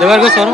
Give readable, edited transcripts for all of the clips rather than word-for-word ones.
দেবার গো সরো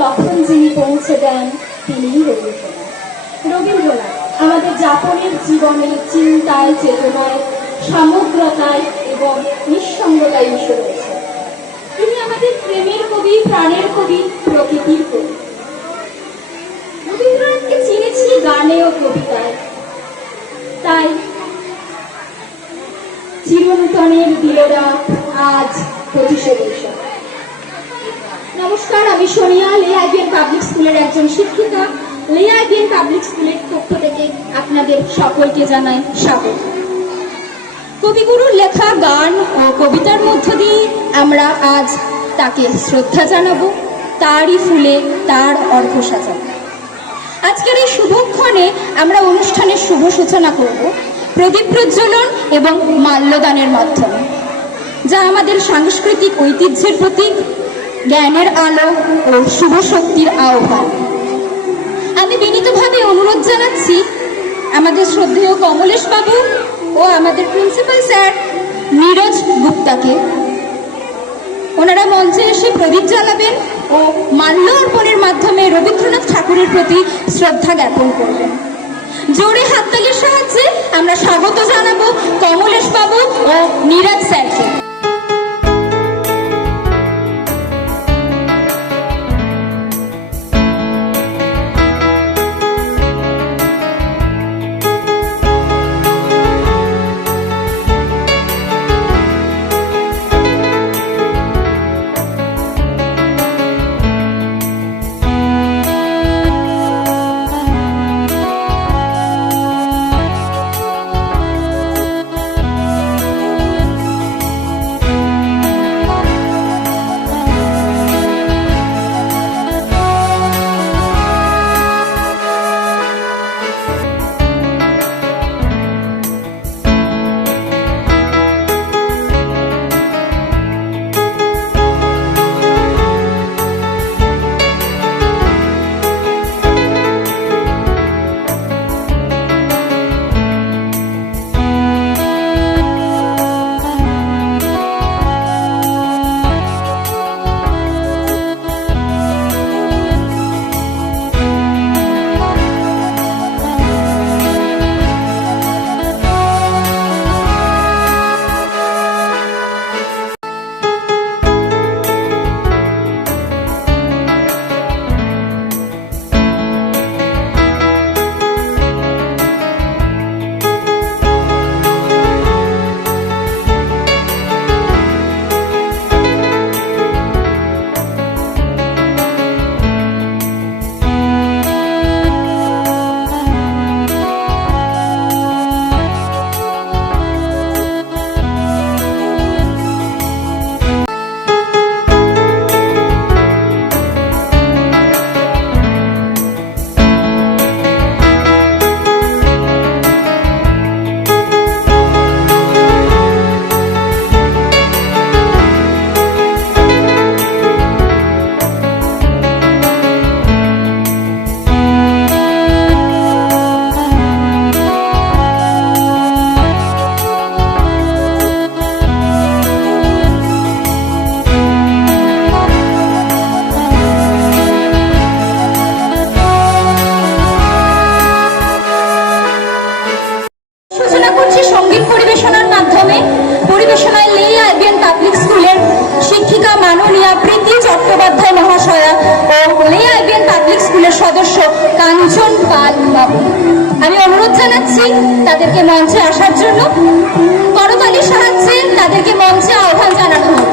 তখন যিনি পৌঁছে দেন তিনি রবীন্দ্রনাথ। রবীন্দ্রনাথ আমাদের যাপনের জীবনে চিন্তায়, চেতনায়, সামগ্রতায় এবং নিঃসঙ্গতায় মিশে রয়েছে। তিনি আমাদের প্রেমের কবি, প্রাণের কবি, প্রকৃতির কবি। রবীন্দ্রনাথকে চিনেছি গানে ও কবিতায়, তাই চিরনূতনের দিলরা আজ 25শে বৈশাখ। নমস্কার, আমি সোনিয়া, লেআইবিএন পাবলিক স্কুলের একজন শিক্ষিকা। লেআইবিএন পাবলিক স্কুলের পক্ষ থেকে আপনাদের সকলকে জানাই স্বাগত। কবিগুরুর লেখা গান ও কবিতার মধ্য দিয়ে আমরা আজ তাকে শ্রদ্ধা জানাবো, তারই ফুলে তার অর্ঘ্য সাজাবো। আজকের এই শুভক্ষণে আমরা অনুষ্ঠানের শুভ সূচনা করব প্রদীপ প্রজ্বলন এবং মাল্যদানের মাধ্যমে, যা আমাদের সাংস্কৃতিক ঐতিহ্যের প্রতীক, জ্ঞানের আলো ও শুভ শক্তির আহ্বান। আমি বিনীতভাবে অনুরোধ জানাচ্ছি আমাদের শ্রদ্ধেয় কমলেশ বাবু ও আমাদের প্রিন্সিপাল স্যার নীরজ গুপ্তাকে। ওনারা মঞ্চে এসে প্রদীপ জ্বালাবেন ও মাল্য অর্পণের মাধ্যমে রবীন্দ্রনাথ ঠাকুরের প্রতি শ্রদ্ধা জ্ঞাপন করবেন। জোরে হাততালির সাহায্যে আমরা স্বাগত জানাবো কমলেশ বাবু ও নীরজ স্যারকে। পরিষদের সদস্য কাঞ্চন পাল বাবু। আমি অনুরোধ জানাচ্ছি তাদেরকে মঞ্চে আসার জন্য। করতালির সাহায্যে তাদেরকে মঞ্চে আহ্বান জানানো হোক।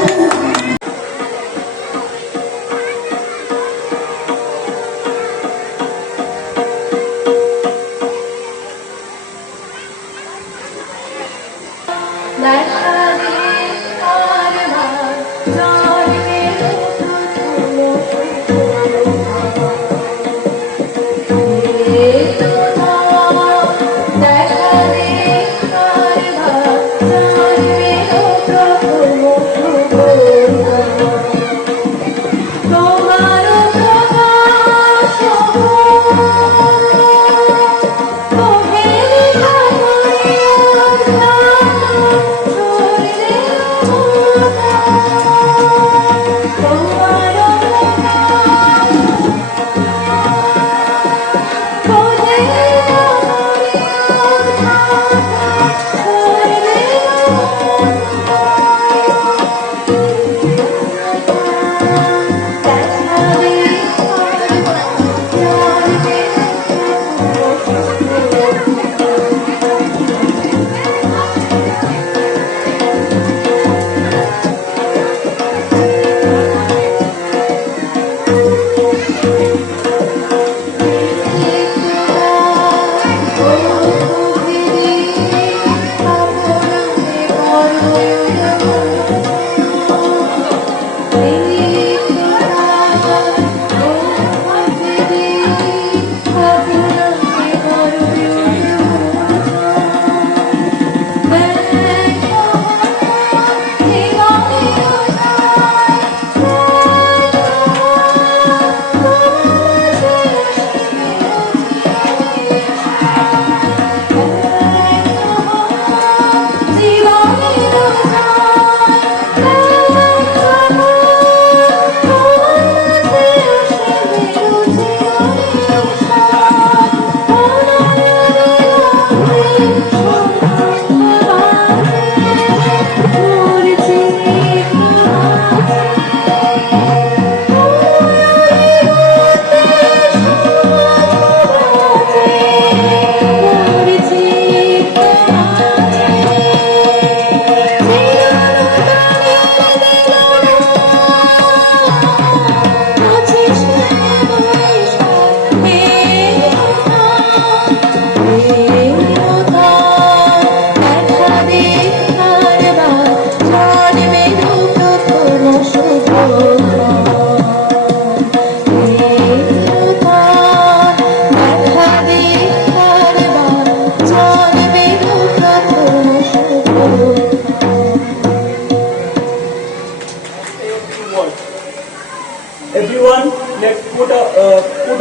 Everyone, let's put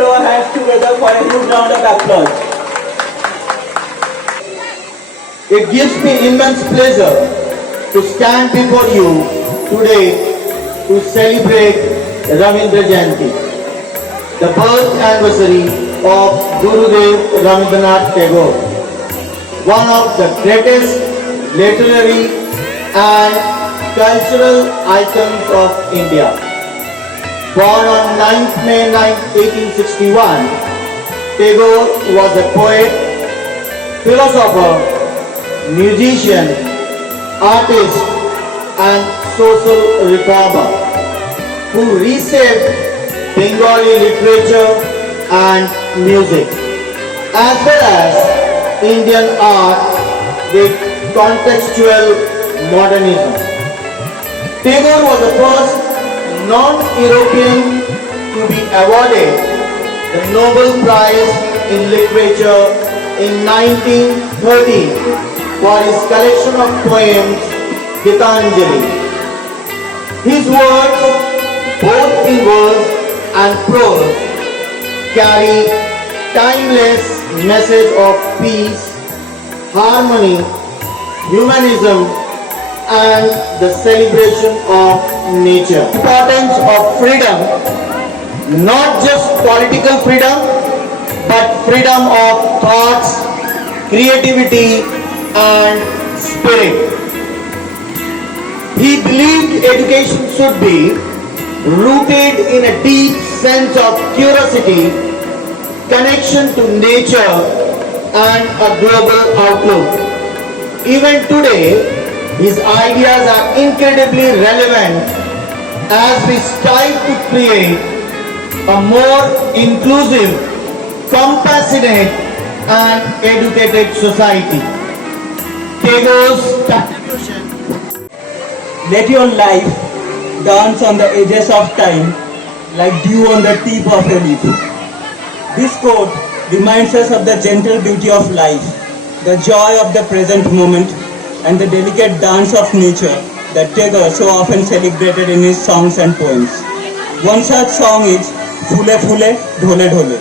our hands together for a huge round of applause. It gives me immense pleasure to stand before you today to celebrate Ravindra Jayanti, the birth anniversary of Gurudev Rabindranath Tagore, one of the greatest literary and cultural icons of India. Born on 9th May 1861, Tagore was a poet, philosopher, musician, artist and social reformer who reshaped Bengali literature and music as well as Indian art with contextual modernism. Tagore was the first non-European to be awarded the Nobel Prize in Literature in 1930 for his collection of poems Gitanjali. His works, both in verse and prose, carry timeless message of peace, harmony, humanism and the celebration of nature. Importance of freedom, not just political freedom, but freedom of thoughts, creativity and spirit. He believed education should be rooted in a deep sense of curiosity connection to nature, and a global outlook. Even today, his ideas are incredibly relevant as we strive to create a more inclusive, compassionate, and educated society. Tagore's contribution. Let your life dance on the edges of time like dew on the tip of a leaf. This quote reminds us of the gentle beauty of life, the joy of the present moment, and the delicate dance of nature that Tagore so often celebrated in his songs and poems. One such song is Phule Phule Dhole Dhole,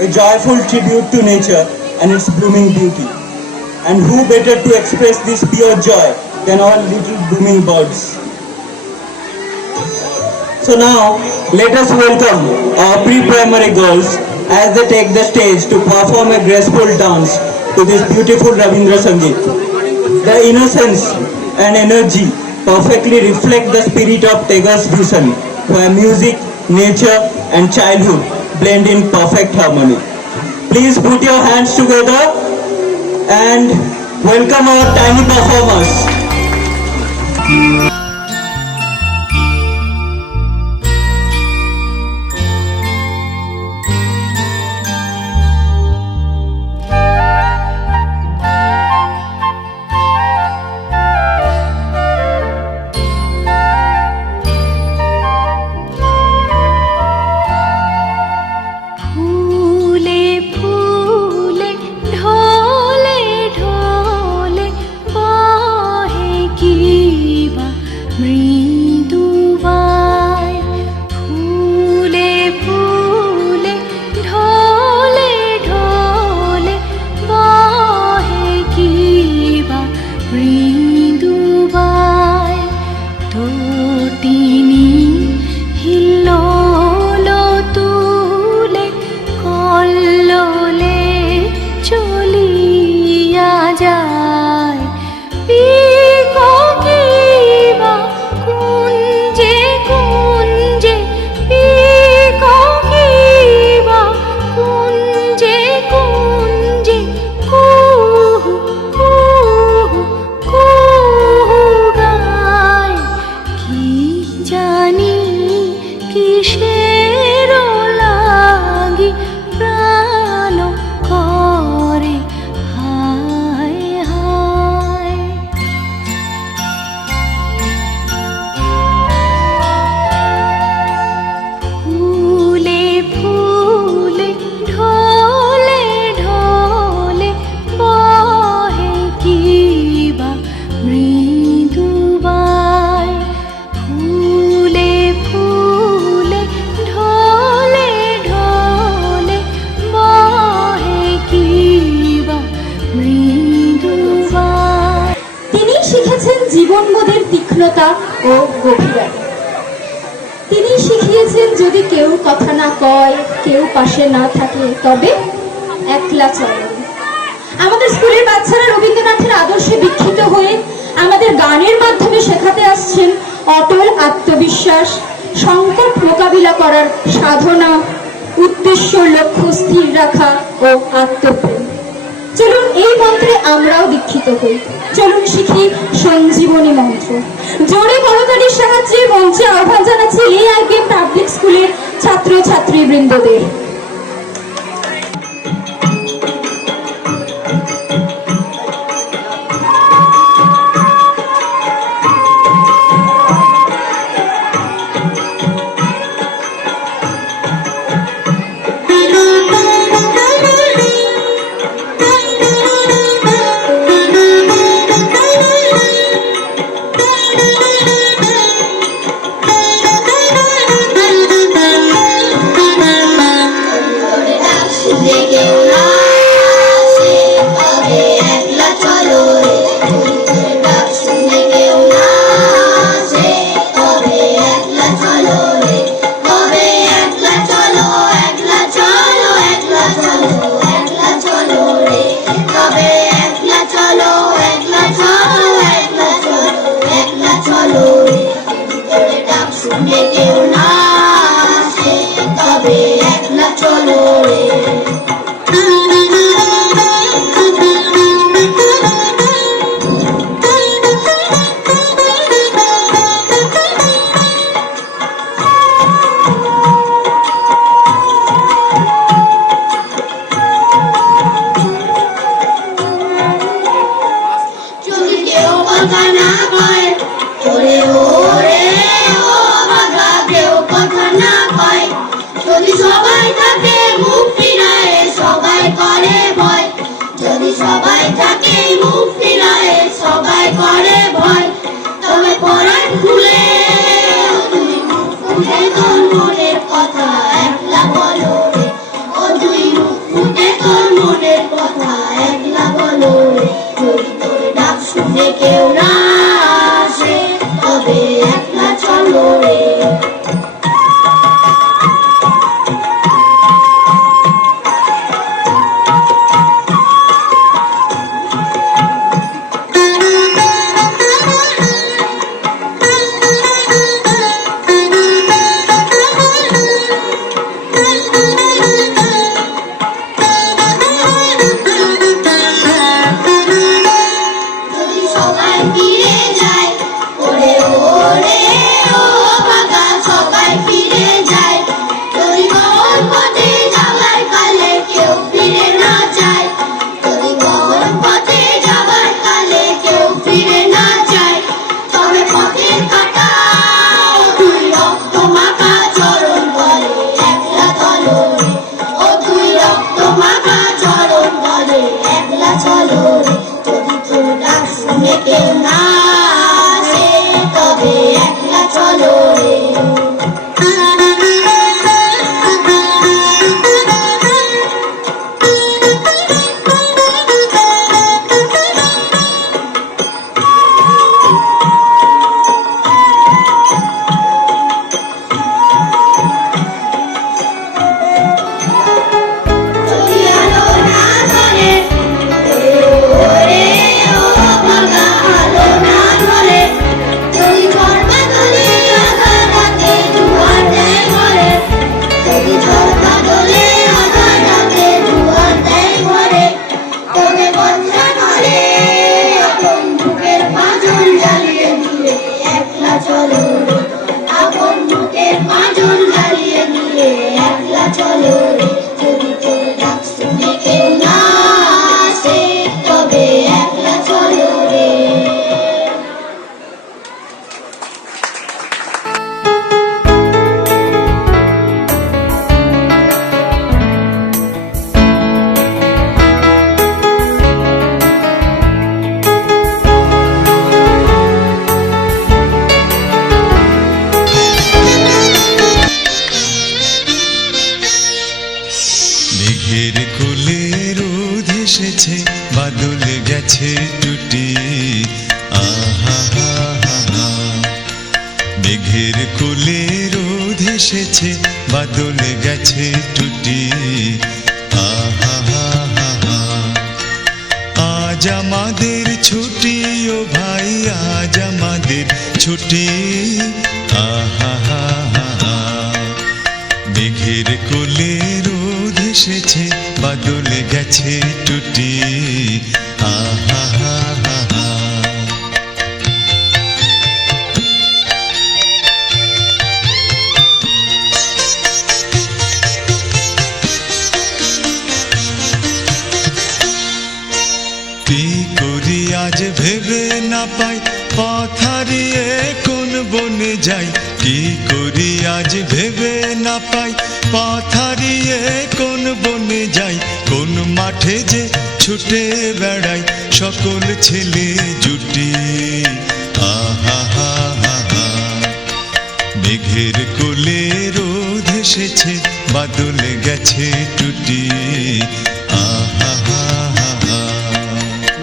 a joyful tribute to nature and its blooming beauty. And who better to express this pure joy than our little blooming birds? So now, let us welcome our pre-primary girls as they take the stage to perform a graceful dance to this beautiful Rabindra Sangeet. The innocence and energy perfectly reflect the spirit of Tagore's vision, where music, nature, and childhood blend in perfect harmony. Please put your hands together and welcome our tiny performers. फूले फूले ढोले ढोले बाहे की बा मृदुवाय फूले फूले ढोले ढोले बाहे की बा मृदुवाय तोटिनी हिल्लोलो तुले কল্লোলে চলিয়া যায় পিককিবা কুঞ্জে কুঞ্জে পিককিবা কুঞ্জে কুঞ্জে কুহু কুহু কুহু গায় কি জানি কিসের লাগি প্রাণ করে হায় হায় ফুলে ফুলে ঢোলে ঢোলে বহে কিবা মৃদুবায় ফুলে ফুলে ঢোলে ঢোলে বহে কিবা মৃদুবায় তিনি শিখেছেন জীবনবোধের তীক্ষ্ণতা ও গভীরতা। তিনি শিখিয়েছেন যদি কেউ কথা না কয়, কেউ পাশে না থাকে, তবে একলা চলো। আমাদের স্কুলের বাচ্চারা রবীন্দ্রনাথের আদর্শে দীক্ষিত হয়ে আমাদের গানের মাধ্যমে শেখাতে আসছেন অটল আত্মবিশ্বাস, সংকট মোকাবিলা করার সাধনা, উদ্দেশ্য লক্ষ্য স্থির রাখা ও আত্মপ্রেম। চলুন এই মন্ত্রে আমরাও দীক্ষিত হই। চলুন শিখি সঞ্জীবনী মন্ত্র। জোরে করতালির সাহায্যে মঞ্চে আহ্বান জানাচ্ছি AIBM পাবলিক স্কুলের ছাত্র ছাত্রী বৃন্দদের। শুনে কেউ না আসে তবে একলা চলো রে। যদি কেউ কথা না কয় ওরে ওরে ও বাবা কেউ কথা না কয় যদি সবাই থাকে মুখ ফিরায় সবাই করে ভয় যদি সবাই থাকে মুখ ফিরায় সবাই করে ভয় তবে পরাণ খুলে তুই মুখ ফুটে তোর মনের কথা একলা বলো রে ও তুই মুখ ফুটে তোর মনের কথা একলা বলো রে যদি তোর ডাক শুনে কেউ না আসে তবে একলা চলো রে যদি সবাই ফিরে যায় ওরে ওরে ও বাবা সবাই ফিরে যায় যদি গহন পথে যাবার কালে কেউ ফিরে না যায় যদি গহন পথে যাবার কালে কেউ ফিরে না যায় তবে পথের কাটা ও তুই রক্ত মাখা চরণ বলে একলা চলো রে ও তুই রক্ত মাখা চরণ বলে একলা চলো রে যদি তোর ডাক শুনে কেউ না আসে তবে একলা চলো রে যদি আলো না ধরে ওরে ও বাবা আলো না ধরে যদি ঝড় বাদলে আধার রাতে জোয়ার দেয় ঘরে যদি ঝড় বাদলে আধার রাতে জোয়ার দেয় ঘরে তবে বর্ষা ধরে আপন বুকের পাঁজন জ্বালিয়ে দিয়ে একলা চলো রে আপন বুকের পাঁজন জ্বালিয়ে দিয়ে একলা চলো রে যদি তোর ডাক শুনে কেউ না আসে তবে একলা চলো রে মেঘের কোলে রোদ এসেছে বাদল গেছে টুটি আহা হা হা হা। মেঘের কোলে রোদ এসেছে বাদল গেছে টুটি আহা হা হা হা। আজ আমাদের ছুটি ও ভাই আজ আমাদের ছুটি আহা হা হা হা। মেঘের কোলে রোদ এসেছে বাদল গেছে টুটি আহা হা হা হা। কি করি আজ ভেবে না পাই পথ হারিয়ে কোন বনে যাই কি করি আজ ভেবে না পাই পথ হারিয়ে কোন বনে যাই কোন মাঠে যে ছুটে বেড়াই সকল ছেলে জুটি আহা হা হা হা। মেঘের কোলে রোদ এসেছে বাদল গেছে টুটি আহা হা হা হা।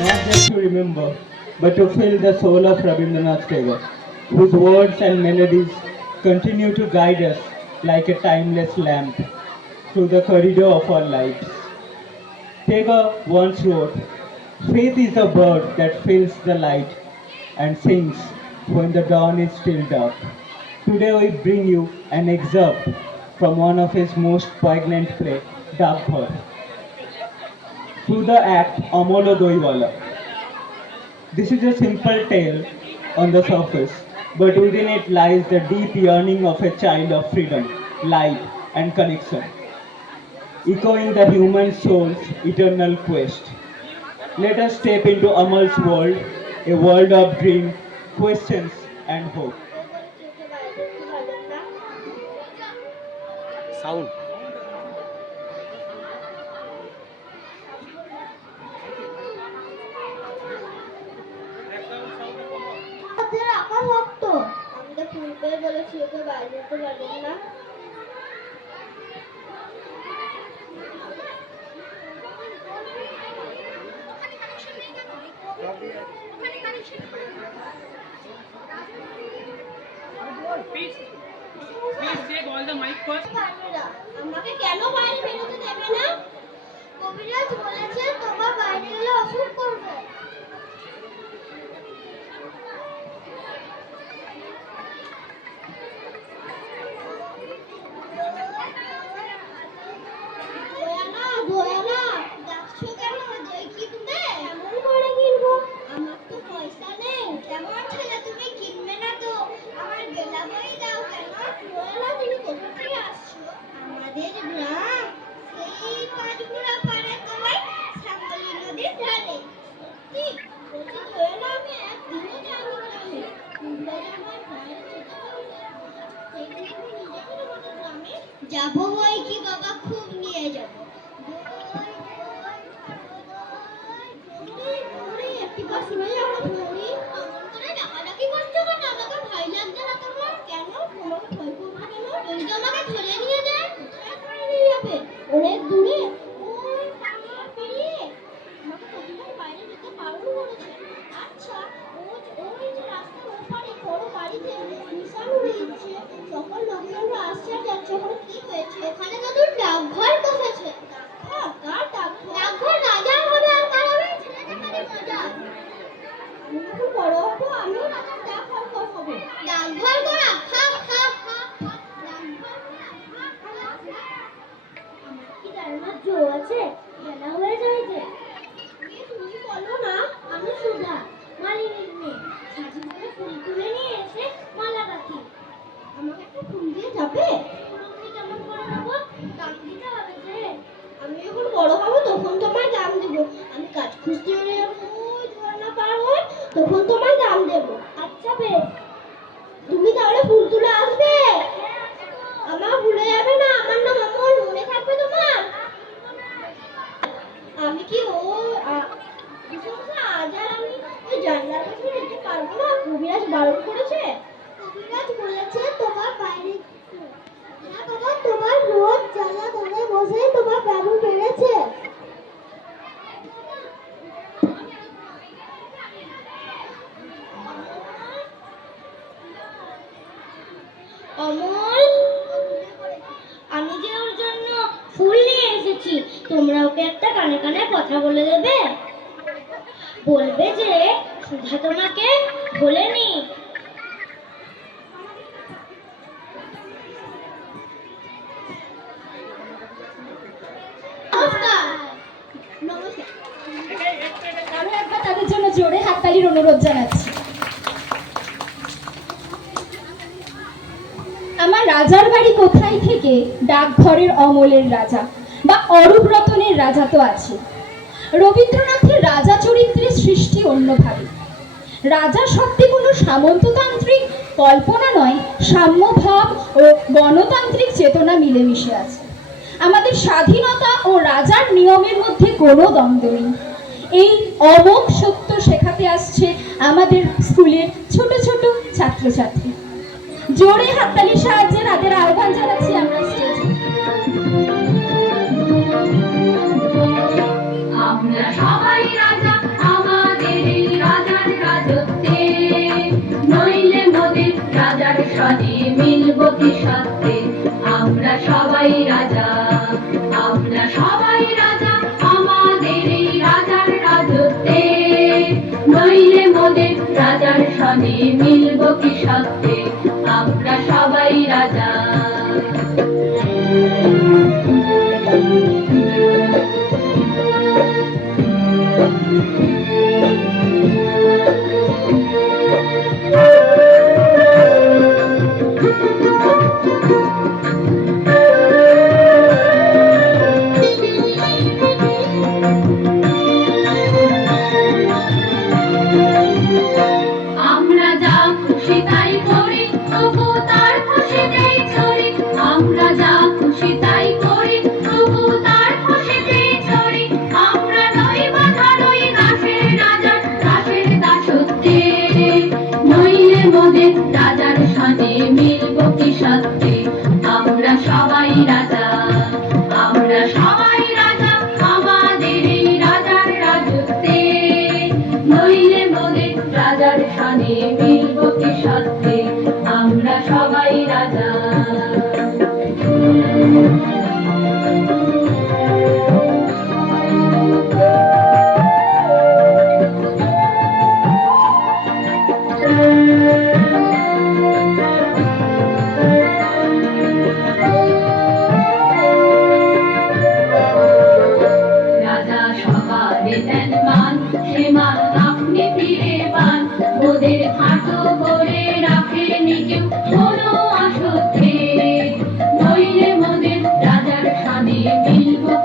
Not just to remember, but to feel the soul of Rabindranath Tagore, whose words and melodies continue to guide us like a timeless lamp through the corridor of our lives. Tagore once wrote, "Faith is a bird that fills the light and sings when the dawn is still dark." Today we bring you an excerpt from one of his most poignant play, Dabhar. Through the act Amol Doiwala. This is a simple tale on the surface, but within it lies the deep yearning of a child of freedom, light, and connection, echoing the human soul's eternal quest. Let us step into Amal's world, a world of dream, questions, and hope. Sound রাখা শক্ত। আমি তো পূর্বেই বলেছি ওকে বাইরে যেতে পারবেন না। আমাকে কেন বাইরে বেরোতে দেবে না? কবিরাজ বলেছে তোমার বাইরে গেলে অসুখ করবে। ডাকছো কেন? দই কিনবে? এমন করে কিনবো? আমার তো পয়সা নেই। কেমন ছেলে তুমি, কিনবে না তো? আমার বেলা বই দাও কেন? দোয়ালা, তুমি কোথা থেকে আসছো? আমাদের গ্রাম সেই পাঁচগুড়া পাড়ে তোমার সাঙ্গলি নদীর ধারে। সত্যি বলছি দোয়ালা, আমি একদিনও যাবো গ্রামে। কুম্ভের আমার বাইরে যেতে হবে। সেদিন আমি নিজে করে আমাদের গ্রামে যাবো বই কি বাবা, খুব নিয়ে যাবো। একটিবার শুনে যাবো ভৌরি। এমন করে ডাকাডাকি করছো কেন? আমাকে ভয় লাগছে না তোমার? কেন তোমাকে ভয় করবো কেন? যদি আমাকে ধরে নিয়ে যায়, কোথায় ধরে নিয়ে যাবে? অনেক দূরে, ওই পাহাড় পেরিয়ে। আমাকে প্রতিবার বাইরে যেতে বারণ করেছে। আচ্ছা, ওই যে রাস্তার ওপারে বড় বাড়িতে নিশান উড়ে দিচ্ছে, সকল লোকজনরা আসছে আর যাচ্ছে। ওখানে কি হয়েছে? এখানে তো তোর ডাকঘর বসেছে। ডাকঘর? কার ডাকঘর? ডাকঘর রাজার হবে আর কার হবে? ছেলেদের মানে মজা। আমি যখন বড় হবো আমিও রাজার ডাকঘর করবো। ডাকঘর করা? হা হা হা হা। ডাকঘর করা? হা হা হা। আমার কি ধারণা জো আছে? বেলা হয়ে যায় যে। তুমি বলো না, আমি সুধা, মালিনীর মেয়ে। সাজি করে ফুল তুলে নিয়ে এসে মালা গাঁথি। আমাকে একটা ফুল দিয়ে যাবে? ফুলকে কেমন করে নেবো? দাম দিতে হবে যে। আমি যখন বড় হবো তখন তোমায় দাম দেবো। আমি কাজ খুঁজতে হলে ওই ঝর্ণা পার হই, তখন তোমায় দাম দেবো। আচ্ছা বেশ, তুমি তাহলে ফুল তুলে আসবে? আমার ভুলে যাবে না? আমার নাম অমল, মনে থাকবে তোমার? আমি কি আজ আর আমি ওই জানলার কাছে যেতে পারবো না? কবিরাজ বারণ করেছে। কবিরাজ বলেছে তোমার বাইরে। হ্যাঁ বাবা, তোমার রোজ জানলা ধরে বসে তোমার বাবু বেড়েছে। অমল, আমি যে ওর জন্য ফুল নিয়ে এসেছি, তোমরা ওকে একটা কানে কানে কথা বলে দেবে। বলবে যে সুধা তোমাকে বলেনি। আরো একবার তাদের জন্য জোরে হাততালির অনুরোধ জানাচ্ছি। আমার রাজার বাড়ি কোথায় থেকে ডাকঘরের অমলের রাজা বা অরূপ রতনের রাজা তো আছে। রবীন্দ্রনাথের রাজা চরিত্রের সৃষ্টি অন্যভাবে। রাজা শব্দে কোনো সামন্ততান্ত্রিক কল্পনা নয়, সাম্যভাব ও গণতান্ত্রিক চেতনা মিলেমিশে আছে। আমাদের স্বাধীনতা ও রাজার নিয়মের মধ্যে কোনো দ্বন্দ্ব নেই। এই অমোঘ সত্য শেখাতে আসছে আমাদের স্কুলের ছোট ছোট ছাত্রছাত্রী। জোরে হাততালির সাহায্যে তাদের আহ্বান জানাচ্ছি আমরা স্টেজে। আমরা সবাই রাজা আমাদের এই রাজার রাজত্বে, নইলে মোদের রাজার সনে মিলব কি সত্যে। আমরা সবাই রাজা, আমরা সবাই রাজা আমাদের এই রাজার রাজত্বে, নইলে মোদের রাজার সনে মিলব কি সত্যে। আমরা সবাই রাজা।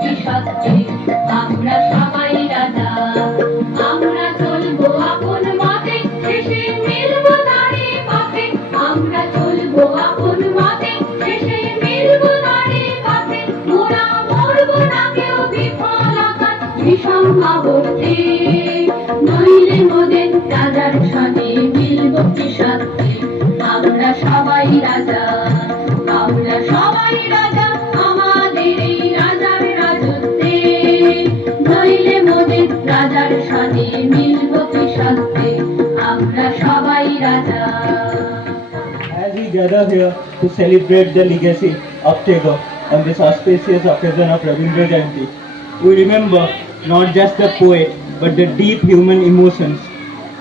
কি সাথে আমরা সবাই রাজা আমরা চলবো আপন মতে শেষে মিলবো তারে পথে আমরা চলবো আপন মতে শেষে মিলবো তারে পথে মোরা মরবো না কেউ বিফলতা বিষম আবর্তে নইলে মোদের রাজার সাথে মিলবো কি সাথে আমরা সবাই রাজা আমরা সবাই রাজা আমাদের এই রাজার রাজত্বে নইলে মোদের রাজার সাথে মিলবো কি সাথে আমরা সবাই রাজা As we gather here to celebrate the legacy of Tagore on this auspicious occasion of Rabindra Jayanti, we remember not just the poet but the deep human emotions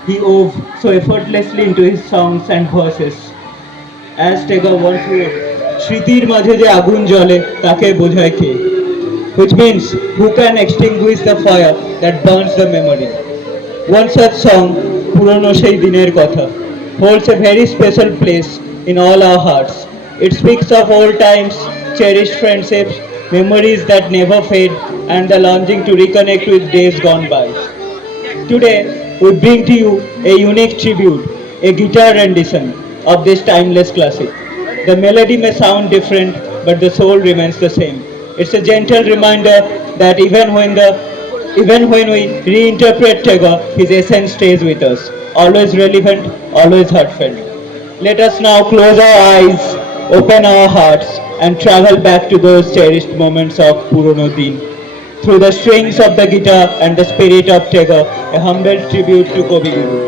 he wove so effortlessly into his songs and verses. As Tagore once wrote, "Shritir majhe je agun jole take bojhay ke," which means who can extinguish the fire that burns the memory. One such song, Purono Shei Diner Kotha, holds a very special place in all our hearts. It speaks of old times, cherished friendships, memories that never fade, and the longing to reconnect with days gone by. Today, we bring to you a unique tribute, a guitar rendition of this timeless classic. The melody may sound different, but the soul remains the same. It's a gentle reminder that even when we reinterpret Tagore, his essence stays with us, always relevant, always heartfelt. Let us now close our eyes, open our hearts, and travel back to those cherished moments of Purono Din. Through the strings of the guitar and the spirit of Tagore, a humble tribute to Kavi Guru.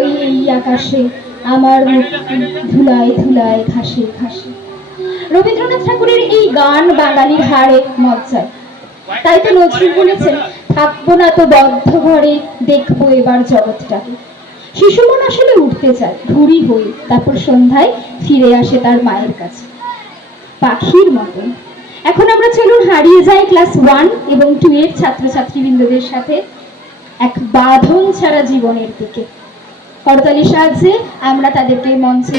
এই আকাশে আমার মুক্তি ধুলায় ধুলায় ঘাসে ঘাসে। রবীন্দ্রনাথ ঠাকুরের এই গান বাঙালির হাড়ে মজ্জায়। তাই তো নজরুল বলেছেন, থাকবো না তো বদ্ধ ঘরে, দেখবো এবার জগৎটাকে। শিশু মন আসলে উঠতে চায় ঘুরি হয়ে, তারপর সন্ধ্যায় ফিরে আসে তার মায়ের কাছে পাখির মতন। এখন আমরা চলুন হারিয়ে যাই ক্লাস 1 এবং 2 এর ছাত্রছাত্রীবৃন্দদের সাথে এক বাঁধন ছাড়া জীবনের দিকে। করতালির সাহায্যে আমরা তাদেরকে মঞ্চে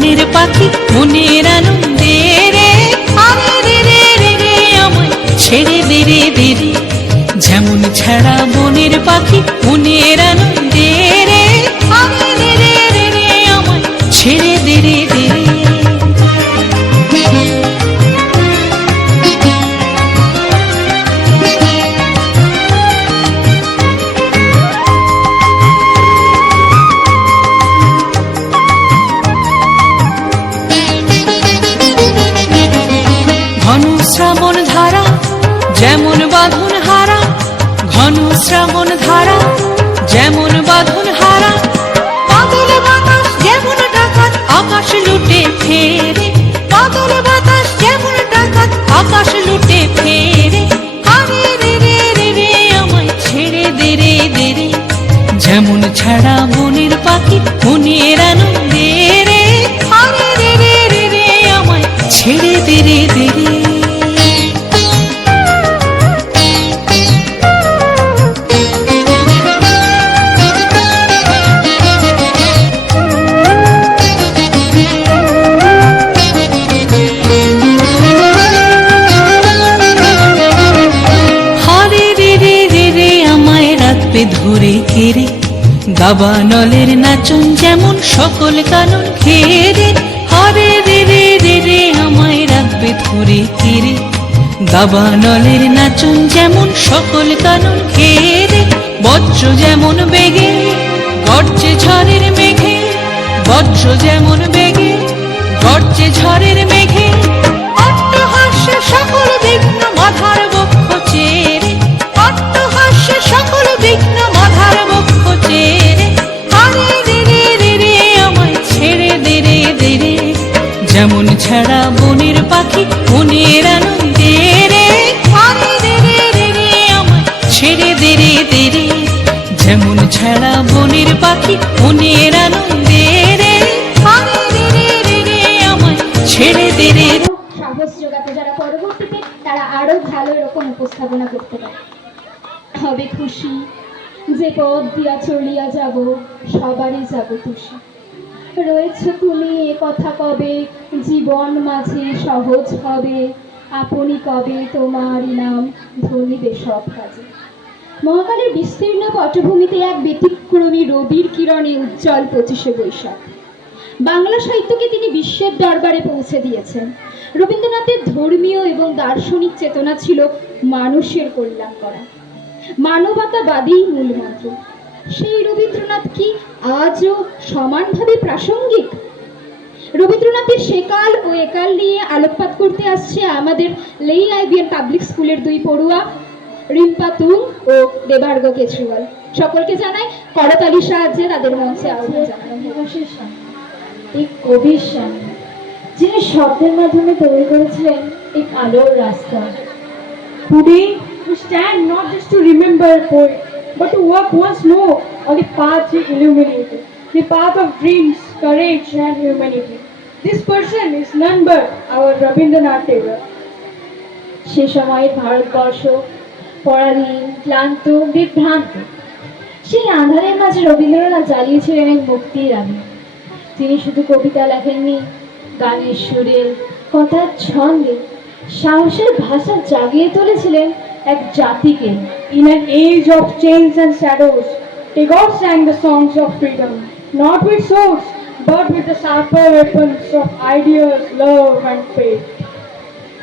বনের পাখি মনের আনন্দে রে, আরে রে রে রে রে আমায় ছেড়ে দে রে দে রে। যেমন ছাড়া বনের পাখি মনের আনন্দে রে, আরে রে রে রে রে আমায় ছেড়ে দে রে দে রে। ঘন শ্রাবণ ধারা যেমন বাঁধন হারা, ঘন শ্রাবণ ধারা যেমন বাঁধন হারা, বাদল বাতাস যেমন ডাকাত আকাশ লুটে ফেরে, বাদল বাতাস যেমন ডাকাত আকাশ লুটে ফেরে, আরে রে রে রে রে আমায় ছেড়ে দে রে দে রে। যেমন ছাড়া বনের পাখি মনের আনন্দে রে, আরে রে রে রে রে আমায় ছেড়ে দে রে দে রে। ধরে ঘেরে দাবানলের নাচন যেমন সকল কানন ঘেরে, হরে রে রে রে রে আমায় রাখবে ধরে ঘেরে। দাবানলের নাচন যেমন সকল কানন ঘেরে, বজ্র যেমন বেগে গর্জে ঝড়ের মেঘে, বজ্র যেমন বেগে গর্জে ঝড়ের মেঘে, অট্টহাস্যে সকল বিঘ্ন মাথার বক্ষ চেরে, অট্টহাস্যে সকল বিঘ্ন মাথার বক্ষ চেরে, আরে রে রে রে রে আমায় ছেড়ে দে রে দে রে। যেমন ছাড়া বনের পাখি মনের আনন্দে রে, আরে রে রে রে রে আমায় ছেড়ে দে রে দে রে। যেমন ছাড়া বনের পাখি মনের আনন্দে রে, আরে রে রে রে রে আমায় ছেড়ে দে রে। সাহস যোগাতে যারা পরবর্তীতে তারা আরো ভালো এরকম উপস্থাপনা করতে পারে। হবে খুশি যে পথ দিয়া চলিয়া যাব, সবারই যাব খুশি। রয়েছ তুমি এ কথা কবে, জীবন মাঝে সহজ হবে, আপনি কবে তোমারই নাম ধরিবে সব কাজে। মহাকালের বিস্তীর্ণ পটভূমিতে এক ব্যতিক্রমী রবির কিরণে উজ্জ্বল 25শে বৈশাখ। বাংলা সাহিত্যকে তিনি বিশ্বের দরবারে পৌঁছে দিয়েছেন। রবীন্দ্রনাথের ধর্মীয় এবং দার্শনিক চেতনা ছিল মানুষের কল্যাণ করা, মানবতাবাদী মূলমন্ত্র। সেই রবীন্দ্রনাথ কি আজও সমানভাবে প্রাসঙ্গিক? রবীন্দ্রনাথের সেকাল ও একাল নিয়ে আলোকপাত করতে আসছে আমাদের লেই আইবিএন পাবলিক স্কুলের দুই পড়ুয়া রিম্পা তুং ও দেবার্গ কেজরিওয়াল। সকলকে জানাই করতালির সাহায্যে তাদের মঞ্চে আহ্বান জানানো। এক কবির সামনে যিনি শব্দের মাধ্যমে তৈরি করেছিলেন এক আলোর রাস্তা। Today, we stand not just to remember a poet, but to walk once more on the path he illuminated, the path of dreams, courage, and humanity. This person is none but our Rabindranath Tagore. সে সময়ের ভারতবর্ষ পরাধীন, ক্লান্ত, বিভ্রান্ত। সেই আঁধারের মাঝে রবীন্দ্রনাথ জ্বালিয়েছিলেন এক মুক্তির আলো। তিনি শুধু কবিতা লেখেননি, গানের সুরে, কথার ছন্দে, সাহসের ভাষা জাগিয়ে তুলেছিলেন এক জাতিকে। In an age of chains and shadows, Tagore sang the songs of freedom, not with swords, but with the sharper weapons of ideas, love, and faith.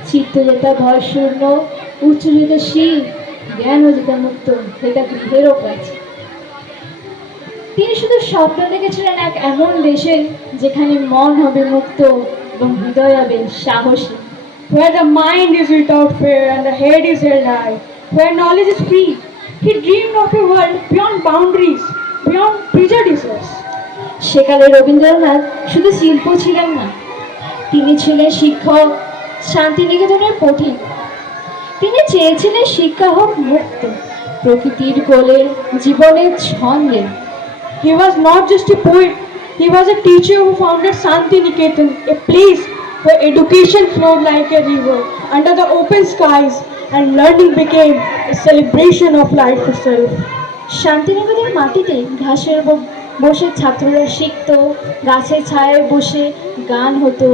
চিত্ত যেটা ভয় শূন্য, উচ্চ যেটা শীল, জ্ঞান যেটা মুক্ত, এটা গৃহেরও কাছে। তিনি শুধু স্বপ্ন দেখেছিলেন এক এমন দেশের যেখানে মন হবে মুক্ত এবং হৃদয় হবে সাহসী। Where the mind is without fear and the head is held high, where knowledge is free. He dreamed of a world beyond boundaries, beyond prejudices. সেকালে Rabindranath শুধু শিল্প ছিলেন না, তিনি ছিলেন শিক্ষক, শান্তিনিকেতনের পথিক। তিনি চেয়েছিলেন শিক্ষা হোক মুক্ত, প্রকৃতির কোলে, জীবনের ছন্দে। He was not just a poet, he was a teacher who founded Santiniketan, a place where education flowed like a river under the open skies and learning became a celebration of life itself. শান্তিনিকেতনের মাটিতে ঘাসের বসে ছাত্ররা শিখত, গাছের ছায়ায় বসে গান হতো,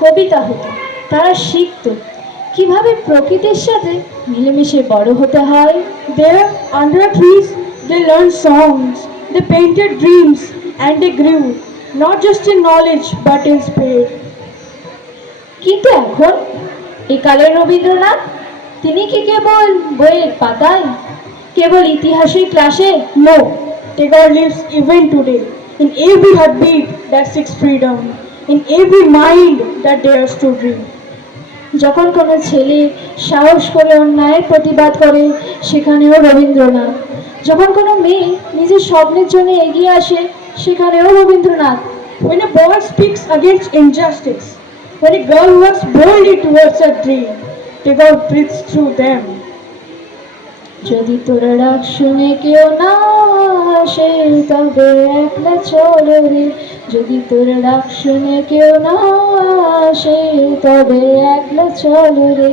কবিতা হতো। তারা শিখতো কিভাবে প্রকৃতির সাথে মিলেমিশে বড় হতে হয়। There, under trees, they learned songs, they painted dreams, and they grew, not just in knowledge but in spirit. কিন্তু এখন একালের রবীন্দ্রনাথ, তিনি কি কেবল বইয়ের পাতায়, কেবল ইতিহাসের ক্লাসে? No, Tagore lives even today, in every heartbeat that seeks freedom, in every mind that dares to dream. যখন কোনো ছেলে সাহস করে অন্যায়ের প্রতিবাদ করে, সেখানেও রবীন্দ্রনাথ। যখন কোনো মেয়ে নিজের স্বপ্নের জন্য এগিয়ে আসে, সেখানেও Rabindranath. When a boy speaks against injustice, when a girl walks boldly towards a dream, Tagore breathes through them. যদি তোর ডাক শুনে কেউ না আসে, তবে একলা চলো রে। যদি তোর ডাক শুনে কেউ না আসে, তবে একলা চলো রে।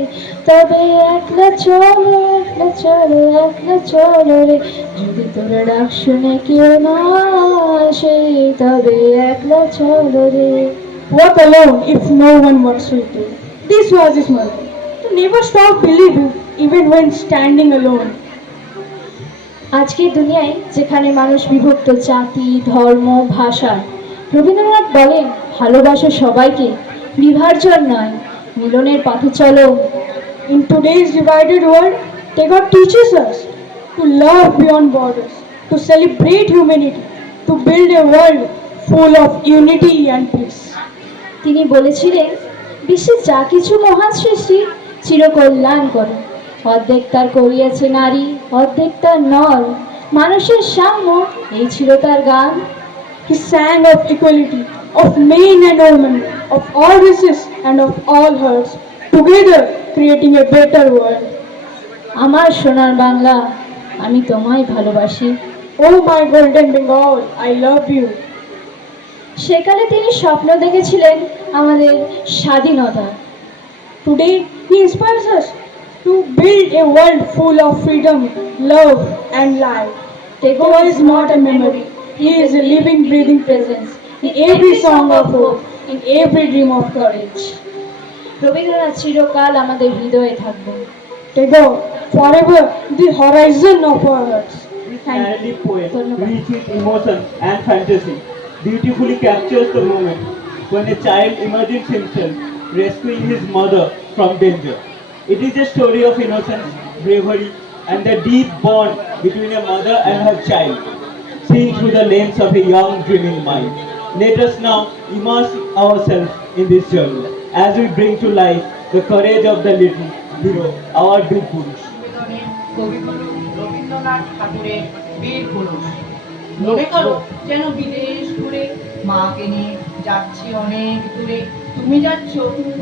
তবে একলা চলো, একলা চলো, একলা চলো রে। যদি তোর ডাক শুনে কেউ না আসে, তবে একলা চলো রে। Walk alone if no one walks with you. This was his motto. To never stop believing even when standing alone. আজকের দুনিয়ায় যেখানে মানুষ বিভক্ত জাতি, ধর্ম, ভাষা, রবীন্দ্রনাথ বলেন, ভালোবাসো সবাইকে, বিভাজন নয়, মিলনের পথে চলো। In today's divided world, Tagore teaches us to love beyond borders, to celebrate humanity, to build a world full of unity and peace. তিনি বলেছিলেন, বিশ্বে যা কিছু মহান সৃষ্টি চিরকল্যাণ করে। অর্ধেক তার করিয়েছে নারী, অর্ধেক তার নর। মানুষের সাম্য, এই ছিল তার গান। He sang of equality, of men and women, of all races and of all hearts, together creating a better world. আমার সোনার বাংলা, আমি তোমায় ভালোবাসি। Oh my golden Bengal, I love you. সেকালে তিনি স্বপ্ন দেখেছিলেন আমাদের স্বাধীনতা। Today, he inspires us to build a world full of freedom, love, and life. Tagore is not a memory. He is a living, breathing presence in every song of hope, in every dream of courage. Rabindranath চিরকাল আমাদের হৃদয়ে থাকবেন। Tagore, forever the horizon of our hearts. This Thank you. narrative poem, Dhanyabad. rich with emotion and fantasy, beautifully captures the moment when a child imagines himself rescuing his mother from danger. It is a story of innocence, bravery, and the deep bond between a mother and her child, seen through the lens of a young dreaming mind. Let us now immerse ourselves in this journey as we bring to life the courage of the little hero, our big Purush. কবিগুরু রবীন্দ্রনাথ ঠাকুরের বীর পুরুষ। মনে করো যেন বিদেশ ঘুরে মাকে নিয়ে যাচ্ছি অনেক দূরে, তুমি যাচ্ছ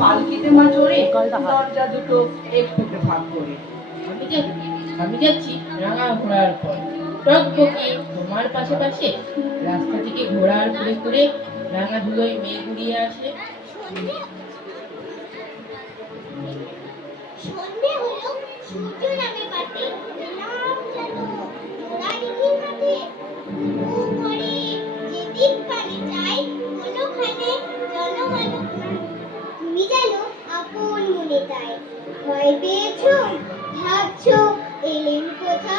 পালকিতে মা চড়ে, দরজা দুটো একটু ভাগ করে। আমি যাচ্ছি রাঙা ঘোড়ার পর, টকবকি তোমার পাশে পাশে, রাস্তা থেকে ঘোড়ার ঘুরে ঘুরে রাঙা ধুলোয় মেয়ে ঘুরিয়ে আসে। সন্ধে হলো, সূর্য নামে বাটে, নাম জানো জোড়া ডিঙির হাতে। ও করে যেদিক পানে যাই, কোনোখানে জনমানব নাই। তুমি জানো আপন মনে তাই, ভয় পেয়েছো, ভাবছো এলেন কোথা।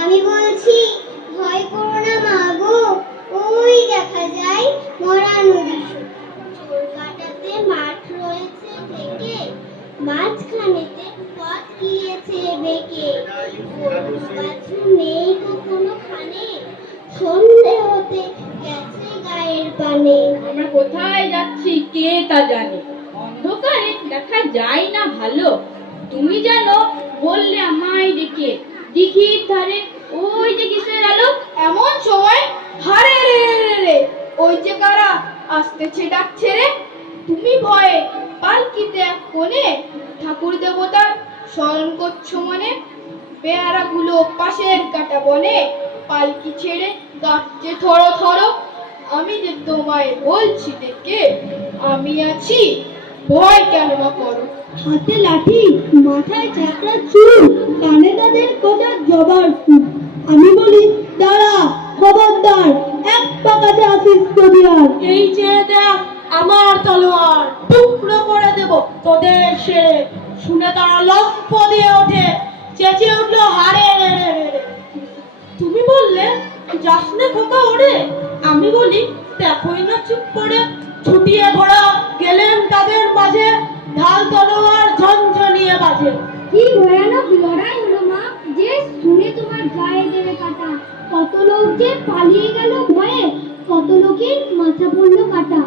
আমি বলছি ভয় করো না মা গো, ওই দেখা যায় মরা নদী। চোর কাটাতে মাঠ রয়েছে থেকে, মাঝখানেতে পথ গিয়েছে বেঁকে। গরুর বাছু নেই তো কোনোখানে, সন্ধে হতে গেছে গায়ের পানে। আমরা কোথায় যাচ্ছি কে তা জানে, অন্ধকারে দেখা যায় না ভালো। তুমি জানো বললে আমায় ডেকে, দিঘির ধারে ওই যে কিসের আলো। এমন সময় হারে রে রে রে, ওই যে কারা আসতেছে ডাকছে রে। তুমি ভয়ে পালকিতে এক কোণে, ঠাকুর দেবতার স্মরণ করছো মনে। পেয়ারাগুলো পাশের কাটা বনে, পালকি ছেড়ে গাচ্ছে থরো থরো। আমি যে তোমায় বলছি ডেকে, আমি আছি, ভয় কেন না করো। হাতে লাঠি, মাথায় চাকরা চুল, কানে তাদের কোথার জবার ফুল। আমি বলি দাঁড়া, খবরদার, এক পা কাছে আসিস যদি আর। এই যে দেখ আমার তলোয়ার টুকরো করে দেব তোদের সেরে। শুনে তারা লম্প দিয়ে ওঠে, চেঁচিয়ে উঠলো হারে রে রে রে রে। তুমি বললে যাস না খোকা ওরে, আমি বলি দেখোই না চুপ করে। ছুটিয়ে ঘোড়া গেলেন তাদের মাঝে, ঢাল তলোয়ার ঝনঝনিয়ে বাজে। কি ভয়ানক লড়াই হলো মা, যে শুনে তোমার গায়ে দেবে কাটা। কত লোক যে পালিয়ে গেল ভয়ে, কত লোকের মাথা পড়লো কাটা।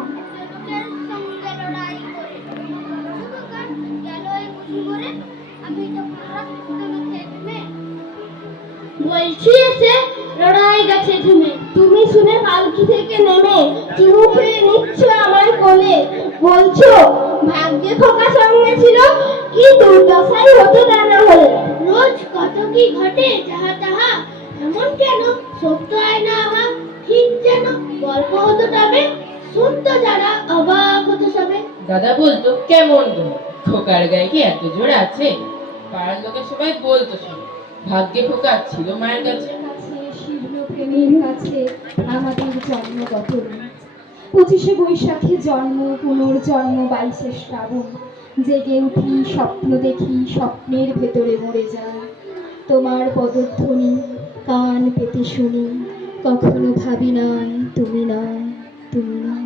বলছি এসে লড়াই গেছে থেমে, তুমি শুনে পালকি থেকে নেমে চুপে নিচ্ছ আমার কোলে। বলছো ভাগ্যে খোকা সঙ্গে ছিল, কি দুর্দশাই হতো তা না হলে। রোজ কত কি ঘটে যাহা তাহা, এমন কেন সত্য হয় না আহা। ঠিক যেন গল্প হতো তবে, শুনতো যারা অবাক হতো সবে। দাদা বলতো কেমন গো, খোকার গায়ে কি এত জোর আছে? পাড়ার লোকের সবাই বলতো শুনে, ভাগ্যে খোকা ছিল মায়ের কাছে। শিবন প্রেমের কাছে আমাদের জন্মগত। 25শে বৈশাখে জন্ম, পুনর্জন্ম 22শে শ্রাবণ। জেগে উঠি, স্বপ্ন দেখি, স্বপ্নের ভেতরে মরে যাই। তোমার পদধ্বনি কান পেতে শুনি, কখনো ভাবি নাই তুমি নাই, তুমি নাই।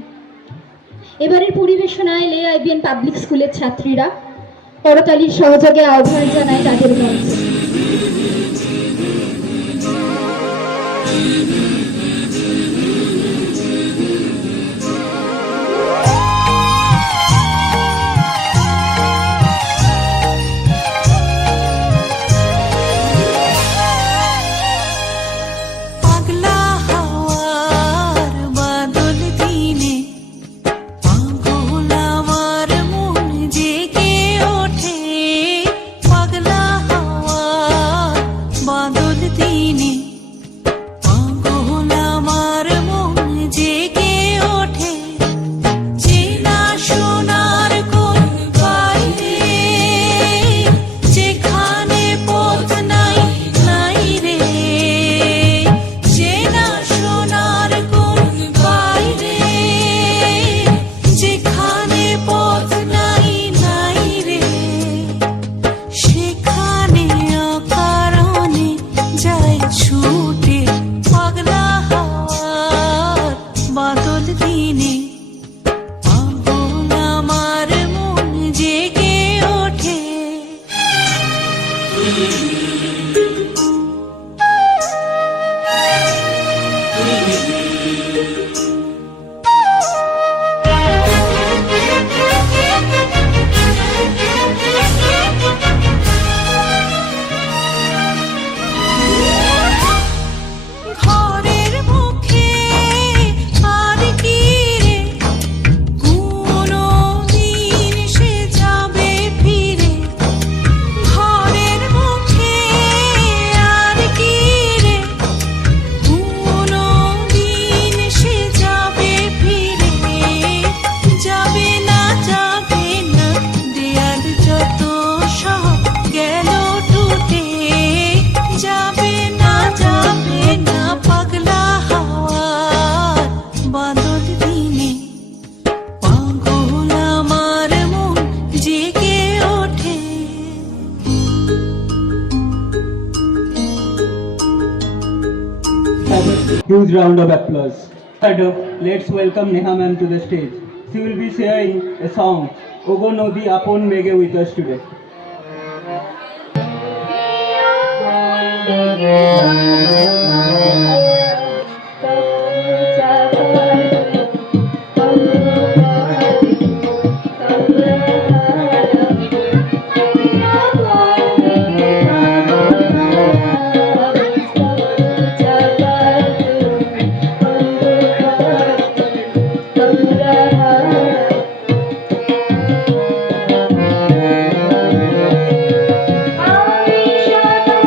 এবারের পরিবেশনায় লে.আই.বি.এন পাবলিক স্কুলের ছাত্রীরা করতালির সহযোগে আহ্বান জানায় তাদের মঞ্চে। পাগলা হাওয়ার বাদল দিনে পাগল আমার মন জেগে ওঠে। পাগলা হাওয়ার বাদল দিনে পাগল আমার মন জেগে ওঠে। চেনা সোনার কোন বাইরে, যেখানে পথ নাই নাই রে। চেনা সোনার কোন বাইরে, যেখানে পথ নাই নাই রে। সেখানে অকারণে যায় ছুটে। পাগলা হাওয়ার বাদল দিনে পাগল আমার মন জেগে ওঠে। ঘরের মুখে আর কি রে, কোনো দিন সে যাবে ফিরে। ঘরের মুখে আর কি রে, কোনো দিন সে যাবে ফিরে। যাবে না দেয়াল যত সব গেল টুটে। যাবে না পাগলা হাওয়ার বাদল দিনে পাগল আমার মন জেগে ওঠে। Huge round of applause. Let's welcome Neha ma'am to the stage. She will be sharing a song, Ogo Nodi Apon Mege, with us today. আমি সদা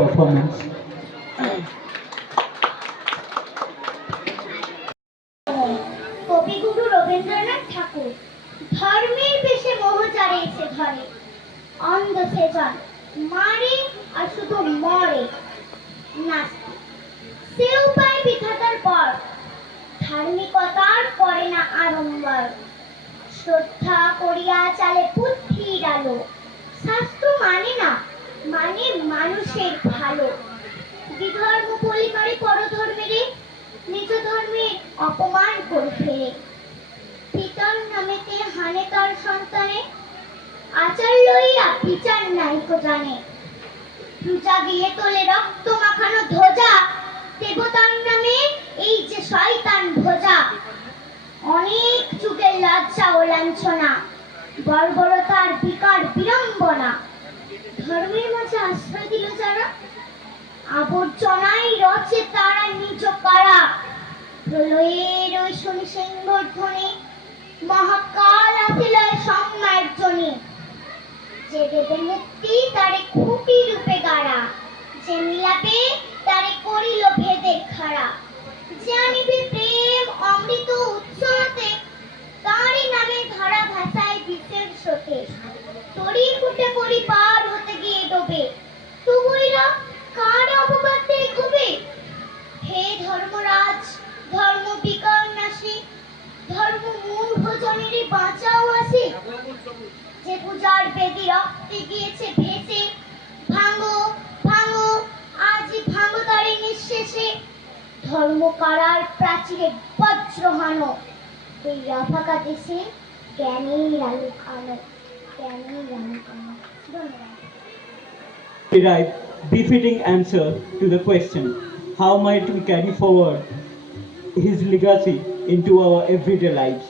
performance. কবিগুরু রবীন্দ্রনাথ ঠাকুর ধর্মের বেশে মোহ চাড়িয়েছে ঘরে, অন্ধ সেজন মারে আর শুধু মরে নাস্তিক, সেও পায় বিধাতার পর, ধার্মিকতার করে না আড়ম্বর, শ্রদ্ধা করিয়া চালে বুদ্ধির আলো, শাস্ত্র মানে না মানে মানুষের ভালো, বিধর্ম বলি করে পরধর্মেরে, নিজ ধর্মে অপমান করে ফেলে, পিতার নামেতে হানে তার সন্তানে, আচার লইয়া বিচার নাইকো জানে, পূজা গিয়ে তোলে রক্ত মাখানো ধ্বজা, দেবতার নামে এই যে শয়তান ভোজা, অনেক যুগের লজ্জা ও লাঞ্ছনা, বর্বরতার বিকার বিড়ম্বনা, ধর্মের মাঝে আশ্রয় দিল যারা, আবর্জনায় রচে তারা নিজ কারা, প্রলয়ের ওই শনি সিংহর ধ্বনি, মহাকাল আসিল সম্মার জনি, যে দেবে মুক্তি তারে খুঁটি রূপে গাড়া, যে মিলাবে তারে করিল ভেদে খাড়া, যে আনিবে প্রেম অমৃত উৎসতে, তারই নামে ধারা ভাষায় বিশ্বের স্রোতে, তরি ফুটে করি পার হতে গিয়ে ডোবে, তবুইরা কার অপবাদে কবে, হে ধর্মরাজ ধর্ম বিকার নাশী, ধর্ম মূর্খ জনেরই বাঁচাও আসে, যে পূজার বেদি রক্তে গিয়েছে ভেসে, ভাঙো ভাঙো আজ ভাঙো তারে নিঃশেষে, ধর্ম কারার প্রাচীরে বজ্রহানো, এই রাফাকা দেশে জ্ঞানের আলো আলো, জ্ঞানের আলো আলো। ধন্যবাদ। Derive befitting answer to the question, how might we carry forward his legacy into our everyday lives?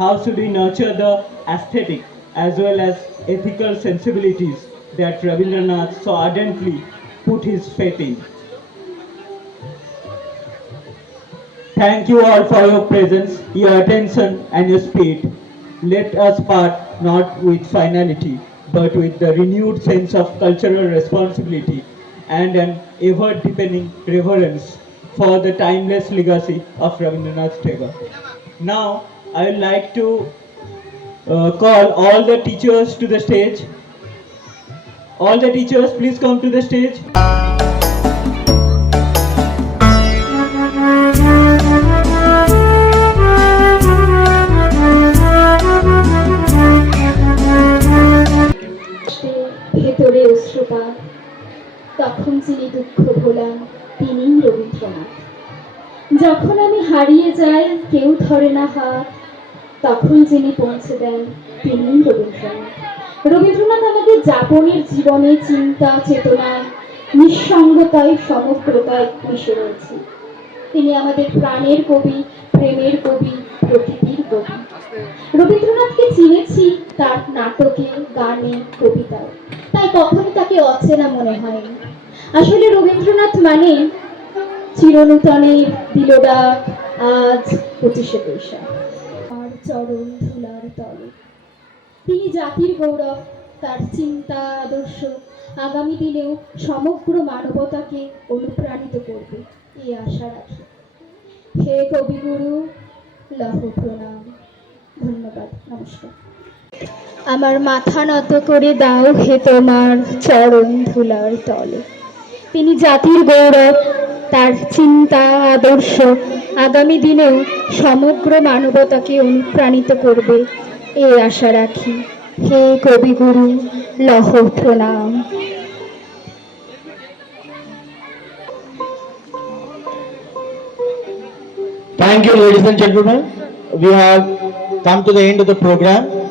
How should we nurture the aesthetic as well as ethical sensibilities that Rabindranath so ardently put his faith in? Thank you all for your presence, your attention and your spirit. Let us part not with finality, but with the renewed sense of cultural responsibility and an ever-deepening reverence for the timeless legacy of Rabindranath Tagore. Now, I would like to call all the teachers to the stage. All the teachers, please come to the stage. ভেতরে অশ্রুপাত, তখন যিনি দুঃখ ভোলান তিনি রবীন্দ্রনাথ। যখন আমি হারিয়ে যাই কেউ ধরে না হাত, তখন যিনি পৌঁছে দেন তিনি রবীন্দ্রনাথ। রবীন্দ্রনাথ আমাদের যাপনের জীবনে চিন্তা চেতনায় নিঃসঙ্গতায় সমগ্রতায় মিশে রয়েছে। তিনি আমাদের প্রাণের কবি, প্রেমের কবি, প্রকৃতির কবি। রবীন্দ্রনাথকে চিনেছি তার নাটকে, গানে, কবিতায়, তাই কখনই তাকে অচেনা মনে হয়নি। আসলে রবীন্দ্রনাথ মানে চিরনূতনের দিলডাক আজ 25শে বৈশাখ, আর চরণ ধুলার তলে। তিনি জাতির গৌরব, তার চিন্তা আদর্শ আগামী দিনেও সমগ্র মানবতাকে অনুপ্রাণিত করবে এই আশা রাখি। হে কবিগুরু, লহ প্রণাম। ধন্যবাদ, নমস্কার। আমার মাথা নত করে দাও হে তোমার চরণ ধুলার তলে। তিনি জাতির গৌরব, তার চিন্তা আদর্শ আগামী দিনেও সমগ্র মানবতাকে অনুপ্রাণিত করবে এই আশা রাখি। হে কবিগুরু, লহ প্রণাম। Thank you, ladies and gentlemen. We have come to the end of the program.